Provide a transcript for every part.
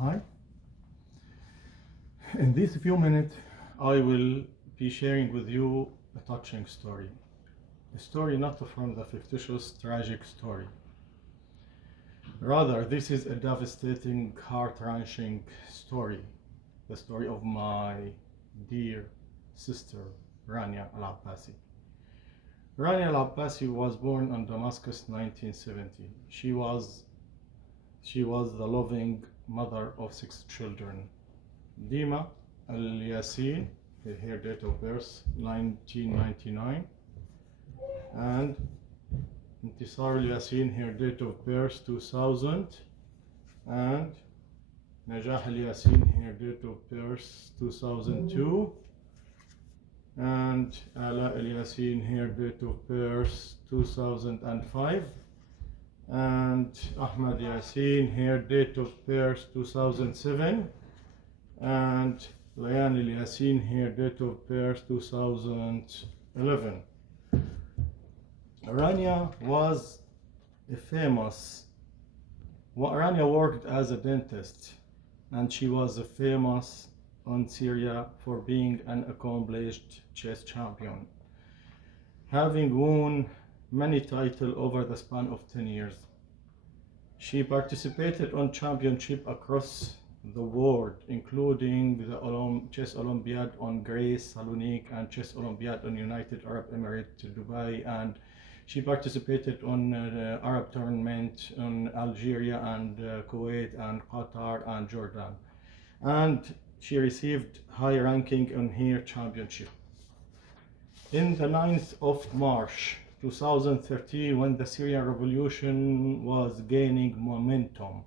Hi. In these few minutes, I will be sharing with you a touching story. A story not from the fictitious, tragic story. Rather, this is a devastating, heart-wrenching story. The story of my dear sister, Rania Alabbasi. Rania Alabbasi was born in Damascus 1970. She was the loving mother of 6 children. Dima Al Yassin, her date of birth 1999, and Intisar Al Yassin, her date of birth 2000, and Najah Al Yassin, her date of birth 2002, and Ala Al Yassin, her date of birth 2005, and Ahmad Yassin, her date of birth 2007, and Layan Al Yassin, her date of birth 2011. Rania was a famous. Rania worked as a dentist, and she was famous in Syria for being an accomplished chess champion, having won many titles over the span of 10 years. She participated on championships across the world, including the Chess Olympiad on Greece, Salonique, and Chess Olympiad on United Arab Emirates, Dubai, and she participated on Arab tournament in Algeria and Kuwait and Qatar and Jordan. And she received high ranking in her championship. In the 9th of March 2013, when the Syrian revolution was gaining momentum,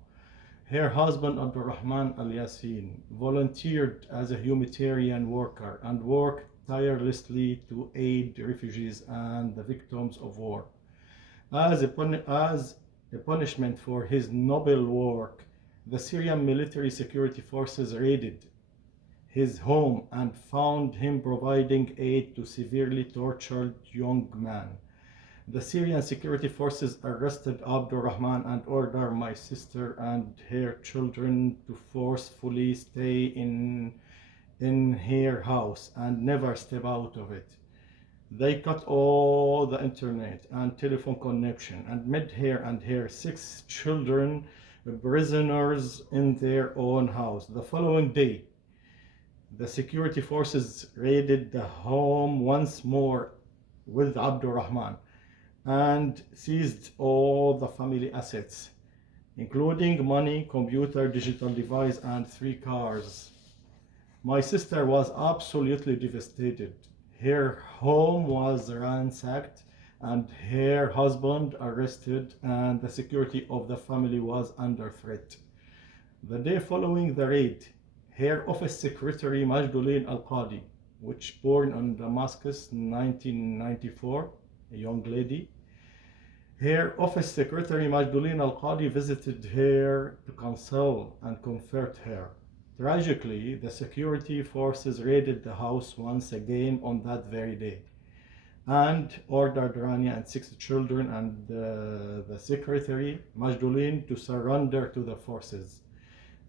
her husband Abdurrahman Al Yassin volunteered as a humanitarian worker and worked tirelessly to aid refugees and the victims of war. As a punishment for his noble work, the Syrian military security forces raided his home and found him providing aid to severely tortured young men. The Syrian security forces arrested Abdurrahman and ordered my sister and her children to forcefully stay in her house and never step out of it. They cut all the internet and telephone connection and made her and her 6 children prisoners in their own house. The following day, the security forces raided the home once more with Abdurrahman and seized all the family assets, including money, computer, digital device, and 3 cars. My sister was absolutely devastated. Her home was ransacked and her husband arrested, and the security of the family was under threat. The day following the raid, her office secretary Majduleen Al-Qadi, which born in Damascus 1994, a young lady, her office secretary Majduleen Al-Qadi visited her to console and comfort her. Tragically, the security forces raided the house once again on that very day and ordered Rania and 6 children and the secretary Majduleen to surrender to the forces.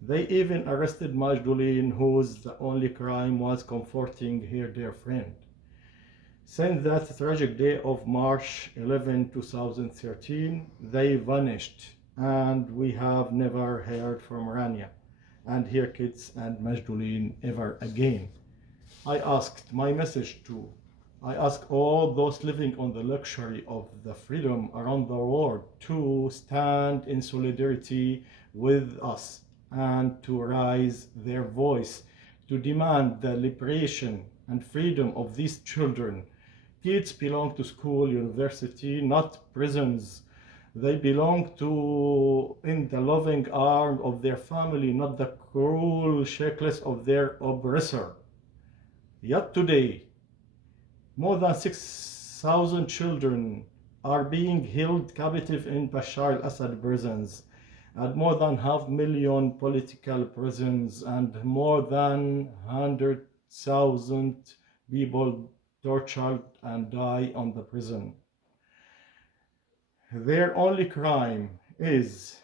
They even arrested Majduleen, whose only crime was comforting her dear friend. Since that tragic day of March 11, 2013, they vanished, and we have never heard from Rania and her kids and Majduleen ever again. I ask all those living on the luxury of the freedom around the world to stand in solidarity with us and to raise their voice to demand the liberation and freedom of these children. Kids belong to school, university, not prisons. They belong to in the loving arm of their family, not the cruel shackles of their oppressor. Yet today, more than 6,000 children are being held captive in Bashar al-Assad prisons, and more than 500,000 political prisons, and more than 100,000 people tortured and die on the prison. Their only crime is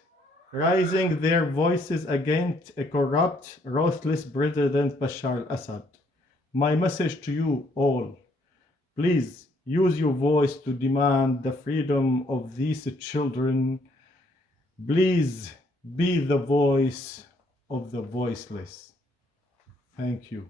raising their voices against a corrupt, ruthless President Bashar al-Assad. My message to you all, please use your voice to demand the freedom of these children. Please be the voice of the voiceless. Thank you.